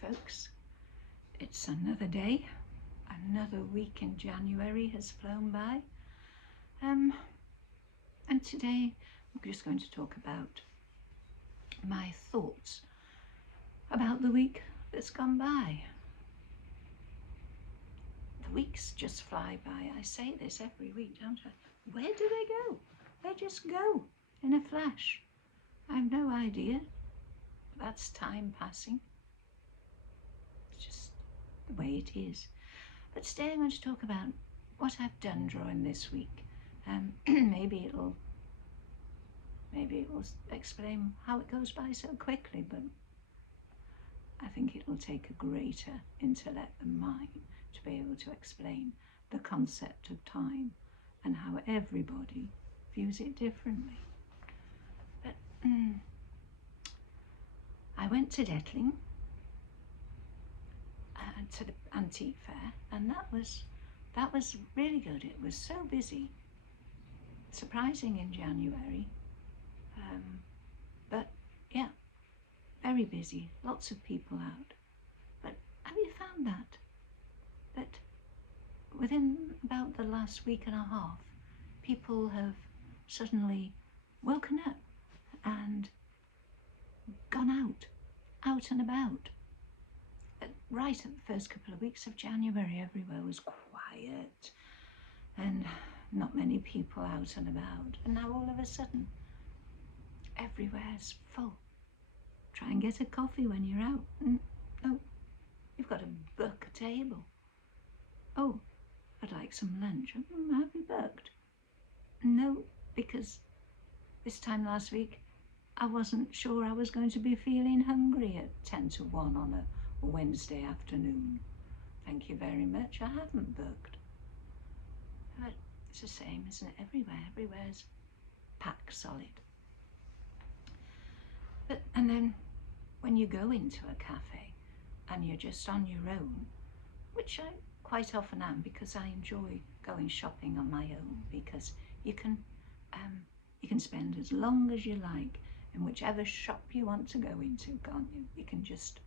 folks. It's another day, another week in January has flown by. And today I'm just going to talk about my thoughts about the week that's gone by. The weeks just fly by. I say this every week, don't I? Where do they go? They just go in a flash. I have no idea. That's time passing. It's just the way it is. But today I'm going to talk about what I've done during this week. Maybe it will explain how it goes by so quickly, but I think it will take a greater intellect than mine to be able to explain the concept of time and how everybody views it differently. But I went to Detling, to the antique fair, and that was really good. It was so busy, surprising in January, but yeah, very busy, lots of people out. But have you found that within about the last week and a half, people have suddenly woken up and gone out and about? Right at the first couple of weeks of January, everywhere was quiet and not many people out and about. And now all of a sudden, everywhere's full. Try and get a coffee when you're out. Oh, you've got to book a table. Oh, I'd like some lunch. Have you booked? No, because this time last week, I wasn't sure I was going to be feeling hungry at 10 to 1 on a Wednesday afternoon. Thank you very much. I haven't booked. But it's the same, isn't it? Everywhere's packed solid. And then when you go into a cafe and you're just on your own, which I quite often am because I enjoy going shopping on my own, because you can spend as long as you like in whichever shop you want to go into, can't you? You can just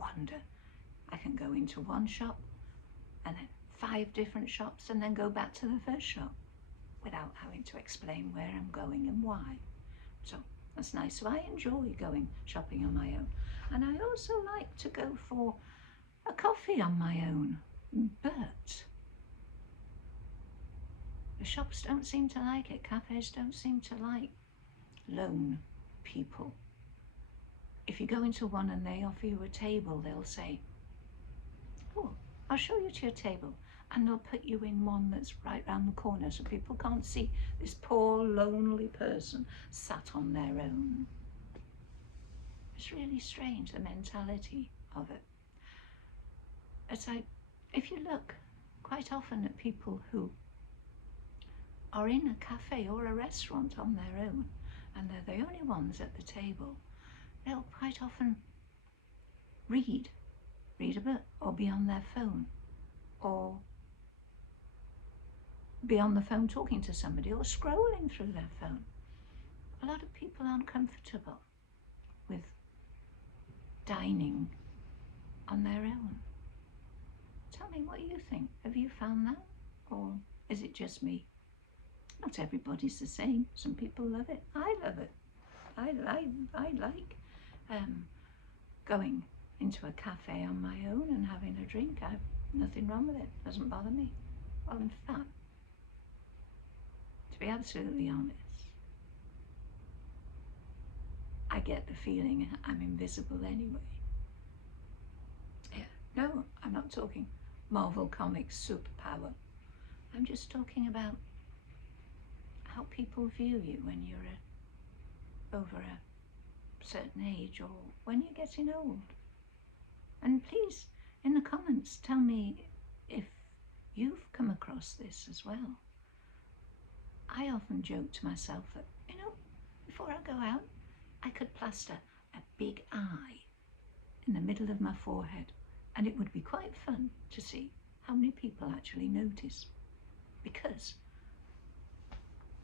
wander. I can go into one shop and then 5 different shops and then go back to the first shop without having to explain where I'm going and why. So that's nice. So I enjoy going shopping on my own. And I also like to go for a coffee on my own. But the shops don't seem to like it. Cafes don't seem to like lone people. If you go into one and they offer you a table, they'll say, oh, I'll show you to your table. And they'll put you in one that's right round the corner so people can't see this poor, lonely person sat on their own. It's really strange, the mentality of it. It's like, if you look quite often at people who are in a cafe or a restaurant on their own, and they're the only ones at the table, they'll quite often read a book, or be on their phone, or be on the phone talking to somebody, or scrolling through their phone. A lot of people aren't comfortable with dining on their own. Tell me what you think. Have you found that? Or is it just me? Not everybody's the same. Some people love it. I love it. I like going into a cafe on my own and having a drink. I've nothing wrong with it. Doesn't bother me. Well, in fact, to be absolutely honest, I get the feeling I'm invisible anyway. Yeah. No, I'm not talking Marvel Comics superpower. I'm just talking about how people view you when you're over a certain age, or when you're getting old. And please, in the comments, tell me if you've come across this as well. I often joke to myself that, before I go out, I could plaster a big eye in the middle of my forehead, and it would be quite fun to see how many people actually notice. Because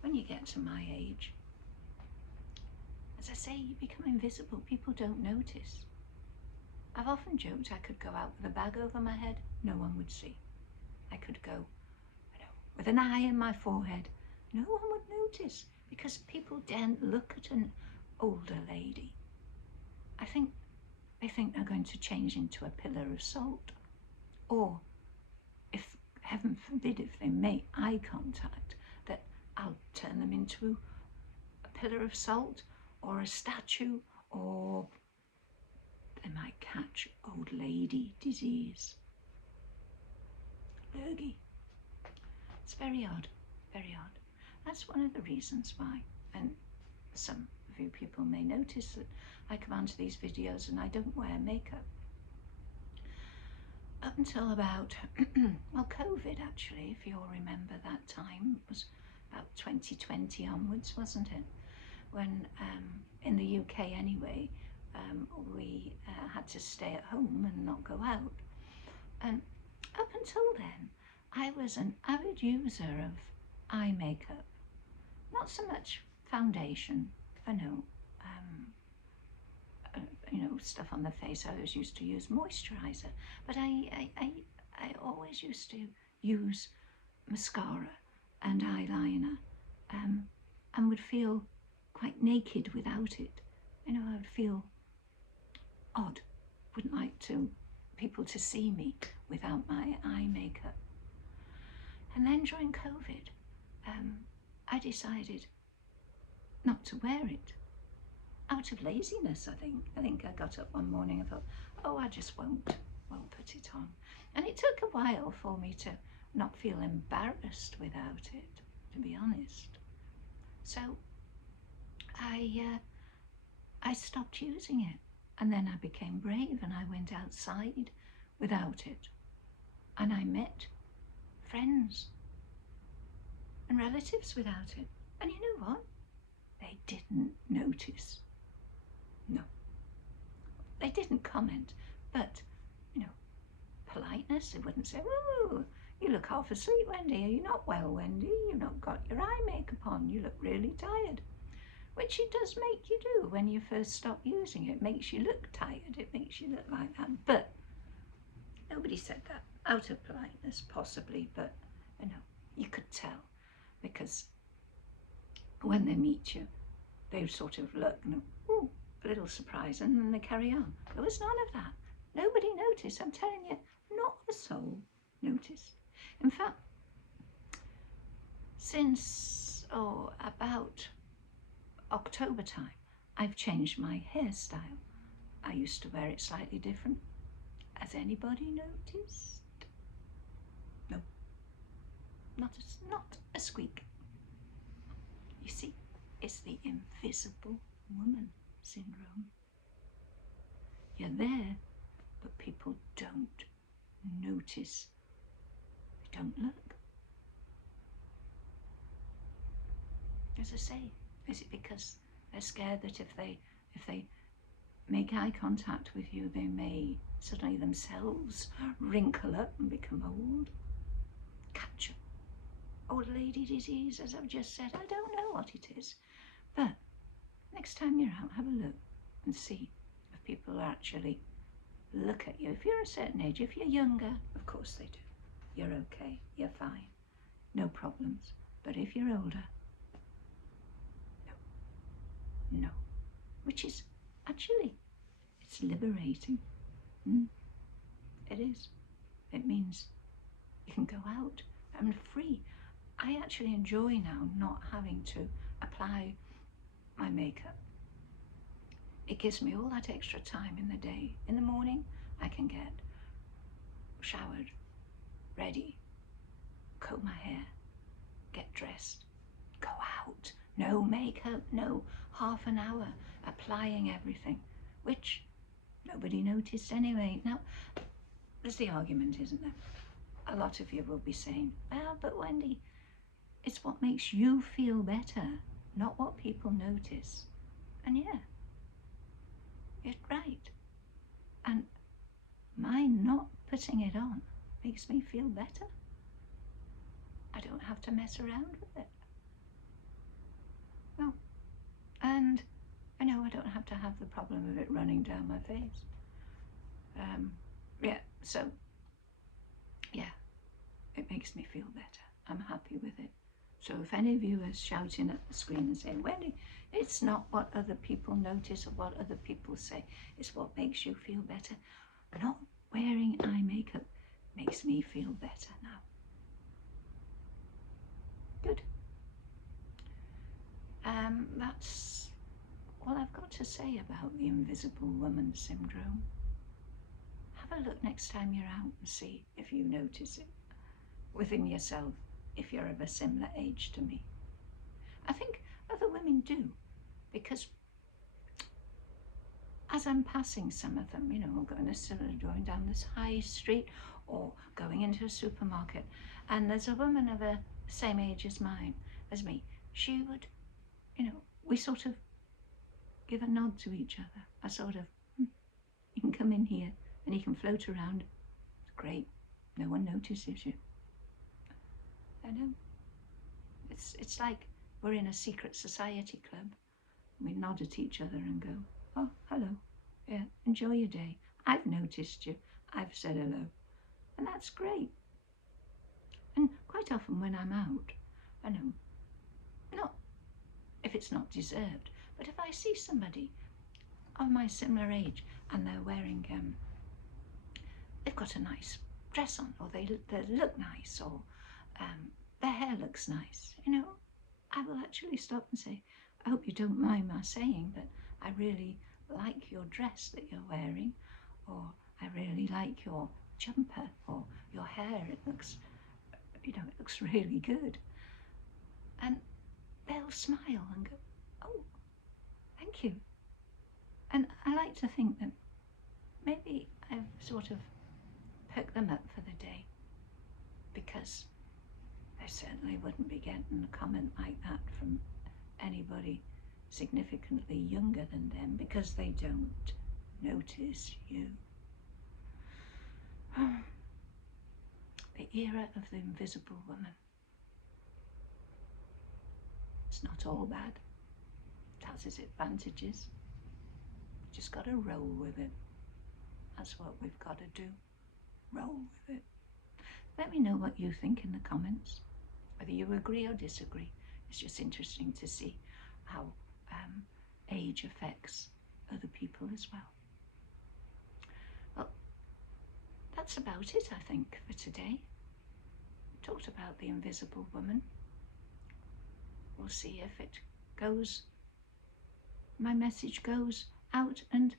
when you get to my age, as I say, you become invisible. People don't notice. I've often joked I could go out with a bag over my head, no one would see. I could go, with an eye in my forehead, no one would notice, because people daren't look at an older lady. I think they think they're going to change into a pillar of salt. Or, if heaven forbid, if they make eye contact, that I'll turn them into a pillar of salt or a statue, or they might catch old lady disease. Lurgy. It's very odd, very odd. That's one of the reasons why, and some of you people may notice that I come onto these videos and I don't wear makeup. Up until about, well, COVID actually, if you'll remember that time, it was about 2020 onwards, wasn't it? When, in the UK anyway, we had to stay at home and not go out. And up until then, I was an avid user of eye makeup. Not so much foundation, I know, stuff on the face. I always used to use moisturizer, but I always used to use mascara and eyeliner, and would feel quite naked without it. I would feel odd. Wouldn't like people to see me without my eye makeup. And then during COVID, I decided not to wear it. Out of laziness, I think. I got up one morning and thought, oh, I just won't put it on. And it took a while for me to not feel embarrassed without it, to be honest. So I stopped using it, and then I became brave and I went outside without it, and I met friends and relatives without it. And you know what? They didn't notice. No. They didn't comment, but, politeness. They wouldn't say, "Ooh, you look half asleep, Wendy. Are you not well, Wendy? You've not got your eye makeup on. You look really tired." Which it does make you do when you first stop using it. It makes you look tired. It makes you look like that. But nobody said that. Out of politeness, possibly, but, you could tell, because when they meet you, they sort of look, ooh, a little surprised, and then they carry on. There was none of that. Nobody noticed. I'm telling you, not a soul noticed. In fact, since about October time, I've changed my hairstyle. I used to wear it slightly different. Has anybody noticed? No. Not a squeak. You see, it's the invisible woman syndrome. You're there, but people don't notice. They don't look. As I say, is it because they're scared that if they make eye contact with you, they may suddenly themselves wrinkle up and become old? Catch old lady disease, as I've just said. I don't know what it is, but next time you're out, have a look and see if people actually look at you. If you're a certain age, if you're younger, of course they do. You're okay, you're fine, no problems. But if you're older, no. Which is actually, it's liberating. It is. It means you can go out and free. I actually enjoy now not having to apply my makeup. It gives me all that extra time in the day. In the morning, I can get showered, ready, comb my hair, get dressed, go out. No makeup, no half an hour applying everything, which nobody noticed anyway. Now, there's the argument, isn't there? A lot of you will be saying, well, but Wendy, it's what makes you feel better, not what people notice. And yeah, you're right. And my not putting it on makes me feel better. I don't have to mess around with it. No. And I know I don't have to have the problem of it running down my face. Yeah, so, yeah, it makes me feel better. I'm happy with it. So if any of you are shouting at the screen and saying, Wendy, it's not what other people notice or what other people say, it's what makes you feel better. Not wearing eye makeup makes me feel better now. Good. That's all I've got to say about the Invisible Woman syndrome. Have a look next time you're out and see if you notice it within yourself, if you're of a similar age to me. I think other women do, because as I'm passing some of them, you know, going down this high street or going into a supermarket, and there's a woman of the same age as me, she would, you know, we sort of give a nod to each other, a sort of, you can come in here and you can float around. Great, no one notices you. I know. It's like we're in a secret society club. We nod at each other and go, oh, hello. Yeah, enjoy your day. I've noticed you. I've said hello. And that's great. And quite often when I'm out, I know, not if it's not deserved, but if I see somebody of my similar age and they're wearing, they've got a nice dress on, or they look nice, or their hair looks nice, you know, I will actually stop and say, I hope you don't mind my saying, but I really like your dress that you're wearing, or I really like your jumper, or your hair, it looks, you know, it looks really good. And they'll smile and go, oh, thank you. And I like to think that maybe I've sort of perked them up for the day, because I certainly wouldn't be getting a comment like that from anybody significantly younger than them, because they don't notice you. The era of the Invisible Woman. It's not all bad. It has its advantages. Just got to roll with it. That's what we've got to do. Roll with it. Let me know what you think in the comments, whether you agree or disagree. It's just interesting to see how age affects other people as well. Well, that's about it, I think, for today. We talked about the Invisible Woman. We'll see if it goes, my message goes out and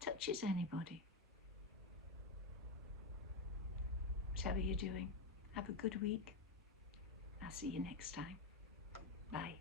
touches anybody. Whatever you're doing, have a good week. I'll see you next time. Bye.